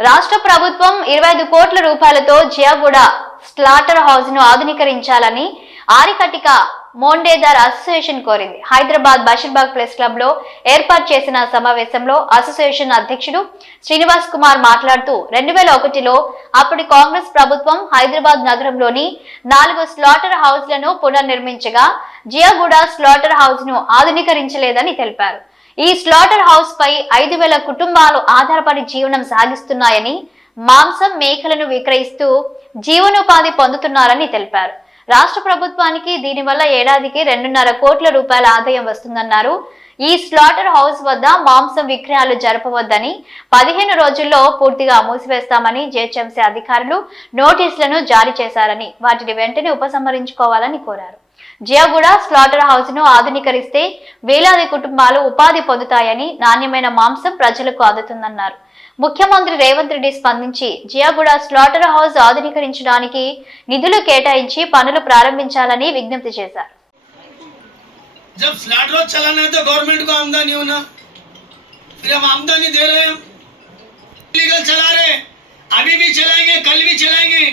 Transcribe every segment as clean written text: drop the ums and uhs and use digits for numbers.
రాష్ట్ర ప్రభుత్వం 25 కోట్ల రూపాయలతో జియాగూడ స్లాటర్ హౌస్ ను ఆధునీకరించాలని ఆరికట్టిక మోండేదార్ అసోసియేషన్ కోరింది. హైదరాబాద్ బషీర్బాగ్ ప్రెస్ క్లబ్ లో ఏర్పాటు చేసిన సమావేశంలో అసోసియేషన్ అధ్యక్షుడు శ్రీనివాస్ కుమార్ మాట్లాడుతూ 2001లో అప్పటి కాంగ్రెస్ ప్రభుత్వం హైదరాబాద్ నగరంలోని 4 స్లాటర్ హౌస్లను పునర్నిర్మించగా జియాగూడ స్లాటర్ హౌస్ ను ఆధునీకరించలేదని తెలిపారు. ఈ స్లాటర్ హౌస్ పై 5,000 కుటుంబాలు ఆధారపడి జీవనం సాగిస్తున్నాయని, మాంసం మేకలను విక్రయిస్తూ జీవనోపాధి పొందుతున్నారని తెలిపారు. రాష్ట్ర ప్రభుత్వానికి దీనివల్ల ఏడాదికి 2.5 కోట్ల రూపాయల ఆదాయం వస్తుందన్నారు. ఈ స్లాటర్ హౌస్ వద్ద మాంసం విక్రయాలు జరపవద్దని, 15 రోజుల్లో పూర్తిగా మూసివేస్తామని జేహెచ్ఎంసీ అధికారులు నోటీసులను జారీ చేశారని, వాటిని వెంటనే ఉపసంహరించుకోవాలని కోరారు. జియాగూడ స్లాటర్ హౌస్ ను ఆధునీకరిస్తే వేలాది కుటుంబాలు ఉపాధి పొందుతాయని, నాణ్యమైన మాంసం ప్రజలకు అందుతుందన్నారు. ముఖ్యమంత్రి రేవంత్ రెడ్డి స్పందించి జియాగూడ స్లాటర్ హౌస్ ఆధునీకరించడానికి నిధులు కేటాయించి పనులు ప్రారంభించాలని విజ్ఞప్తి చేశారు. जब स्लॉटर हाउस चलाना है तो गवर्नमेंट को आमदनी होना, फिर हम आमदनी दे रहे हैं, लीगल चला रहे, अभी भी चलाएंगे, कल भी चलाएंगे।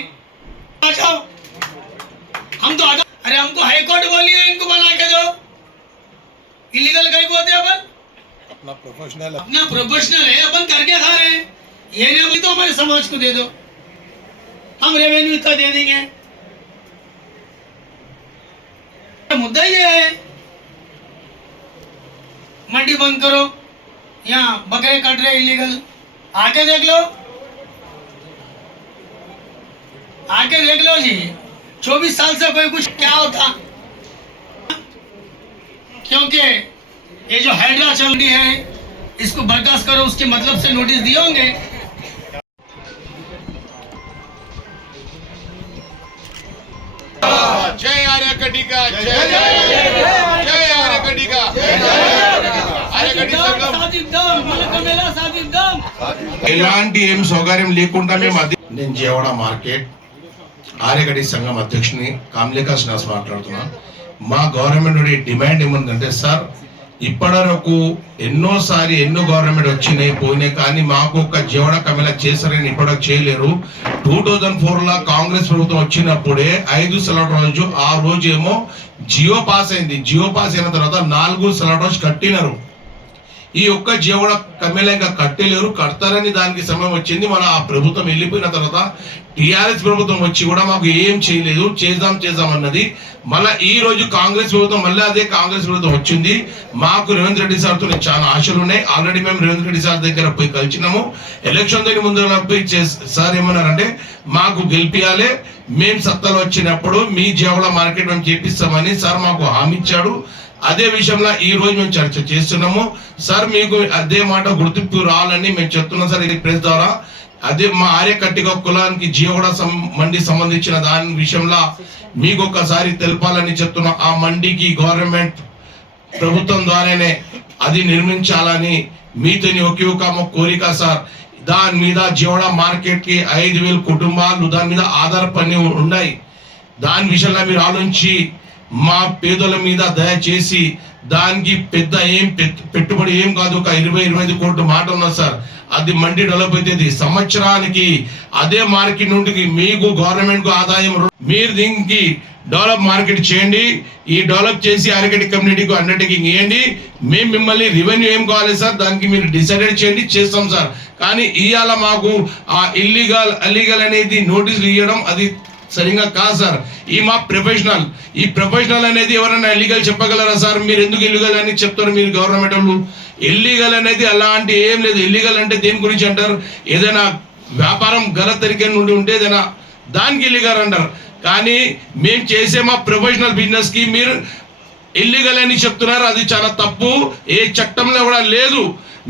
हम तो अरे हमको हाई कोर्ट बोलिए इनको बना के दो, इलीगल कहीं को होते अपन अपना प्रोफेशनल है, अपन करके खा रहे हैं। ये नहीं तो हमारे समाज को दे दो, हम रेवेन्यू इतना दे देंगे। मुद्दा ये है, मंडी बंद करो, यहाँ बकरे कट रहे इलीगल, आके देख लो, आके देख लो जी। 24 साल से कोई कुछ क्या होता, क्योंकि ये जो हाइड्रा चल रही है इसको बर्दाश्त करो, उसके मतलब से नोटिस दिए होंगे। जय आर्यकटिका, जय आर्यकटिका, ఎలాంటి ఏం సౌకర్యం లేకుండా నేను జేవాడ మార్కెట్ ఆర్యకటి సంఘం అధ్యక్షుని కామ్లికా శ్రీనివాస్ మాట్లాడుతున్నా. మా గవర్నమెంట్ డిమాండ్ ఏముందంటే, సార్ ఇప్పటివరకు ఎన్నో గవర్నమెంట్ వచ్చినాయి పోయినాయి, కానీ మాకు ఒక జేవాడ కమిలా చేశారని ఇప్పటివరకు చేయలేరు. 2004లో కాంగ్రెస్ ప్రభుత్వం వచ్చినప్పుడే 5 స్లాటర్ రోజు, ఆ రోజు ఏమో జియో పాస్ అయింది. జియో పాస్ అయిన తర్వాత 4 స్లాటర్ హౌస్ కట్టినారు. ఈ ఒక్క జీవన కమ్మెలంగా కట్టలేరు, కడతారని దానికి సమయం వచ్చింది. మన ఆ ప్రభుత్వం వెళ్ళిపోయిన తర్వాత టిఆర్ఎస్ ప్రభుత్వం వచ్చి కూడా మాకు ఏం చేయలేదు, చేద్దాం అన్నది. మళ్ళీ ఈ రోజు కాంగ్రెస్ ప్రభుత్వం, మళ్ళీ అదే కాంగ్రెస్ ప్రభుత్వం వచ్చింది. మాకు రేవంత్ రెడ్డి సార్తో చాలా ఆశలు ఉన్నాయి. ఆల్రెడీ మేము రేవంత్ రెడ్డి సార్ దగ్గర పోయి కలిసినాము. ఎలక్షన్ దగ్గర ముందు పోయి సార్ ఏమన్నారంటే, మాకు గెలిపియాలి, మేము సత్తాలు వచ్చినప్పుడు మీ జీవన మార్కెట్ మేము చేపిస్తామని సార్ మాకు హామీ ఇచ్చాడు. అదే విషయంలో ఈ రోజు మేము చర్చ చేస్తున్నాము. సార్ మీకు అదే మాట గుర్తింపు రావాలని మేము చెప్తున్నాం సార్, ఇది ప్రెస్ ద్వారా. అదే మా ఆర్యకట్టిక కులానికి జియాగూడ మండి సంబంధించిన దాని విషయంలో మీకు ఒకసారి తెలపాలని చెప్తున్నా. ఆ మండికి గవర్నమెంట్ ప్రభుత్వం ద్వారానే అది నిర్మించాలని మీతోని ఒకే ఒక కోరిక సార్. దాని మీద జియాగూడ మార్కెట్ కి 5,000 కుటుంబాలు దాని మీద ఆధారపడి ఉన్నాయి. దాని విషయంలో మీరు ఆలోచించి మా పేదల మీద దయచేసి, దానికి పెద్ద పెట్టుబడి ఏం కాదు, ఒక 20-25 కోట్ల మాట ఉన్నది సార్. అది మండి డెవలప్ అవుతుంది. సంవత్సరానికి అదే మార్కెట్ నుండి మీకు గవర్నమెంట్ కు ఆదాయం. మీరు దీనికి డెవలప్ మార్కెట్ చేయండి, ఈ డెవలప్ చేసి ఆర్యకటి కమ్యూనిటీకి అండర్టేకింగ్ ఇవ్వండి. మేము మిమ్మల్ని రెవెన్యూ ఏం కావాలి సార్ దానికి మీరు డిసైడెడ్ చేయండి, చేస్తాం సార్. కానీ ఇవాళ మాకు ఆ ఇల్లీగల్ అనేది నోటీసులు ఇవ్వడం అది సరిగా కాదు సార్. ఈ మా ప్రొఫెషనల్, ఈ ప్రొఫెషనల్ అనేది ఎవరైనా ఇల్లీగల్ చెప్పగలరా సార్? మీరు ఎందుకు ఇల్లీగల్ అని చెప్తారు మీరు గవర్నమెంట్ వాళ్ళు? ఇల్లీగల్ అనేది అలాంటి ఏం లేదు. ఇల్లీగల్ అంటే దేని గురించి అంటారు? ఏదైనా వ్యాపారం గలత్ తరీకా నుండి ఉంటే ఏదైనా దానికి ఇల్లీగల్ అంటారు. కానీ మేము చేసే మా ప్రొఫెషనల్ బిజినెస్ కి మీరు ఇల్లీగల్ అని చెప్తున్నారు, అది చాలా తప్పు. ఏ చట్టంలో కూడా లేదు.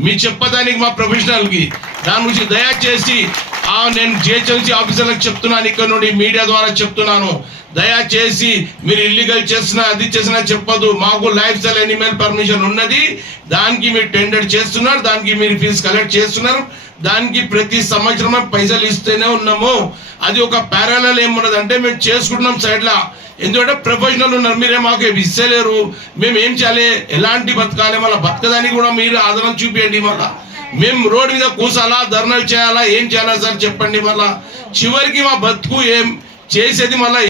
మీ చెప్పదానికి మా ప్రొఫెషనల్ కి దాని గురించి దయచేసి నేను జిహెచ్ఎంసీ ఆఫీసర్లకు చెప్తున్నాను, ఇక్కడ నుండి మీడియా ద్వారా చెప్తున్నాను, దయచేసి మీరు ఇల్లీగల్ చేసినా అది చేసినా చెప్పదు. మాకు లైఫ్ స్టైల్ ఎనిమల్ పర్మిషన్ ఉన్నది, దానికి మీరు టెండర్ చేస్తున్నారు, దానికి మీరు ఫీజు కలెక్ట్ చేస్తున్నారు, దానికి ప్రతి సంవత్సరం పైసలు ఇస్తూనే ఉన్నాము. అది ఒక ప్యారలల్ ఏమున్నదంటే మేము చేసుకుంటున్నాం సైడ్ లా. ఎందుకంటే ప్రొఫెషనల్ ఉన్నారు, మీరే మాకు ఇస్తలేరు, మేము ఏం చేయాలి, ఎలాంటి బతకాలి, మళ్ళీ బతకదానికి కూడా మీరు ఆదరణ చూపించండి. మళ్ళీ మేము రోడ్ మీద కూసాలా, ధర్నాలు చేయాలా, ఏం చేయాలా సార్ చెప్పండి. మళ్ళా చివరికి మా బతుకు ఏం చేసేది మళ్ళా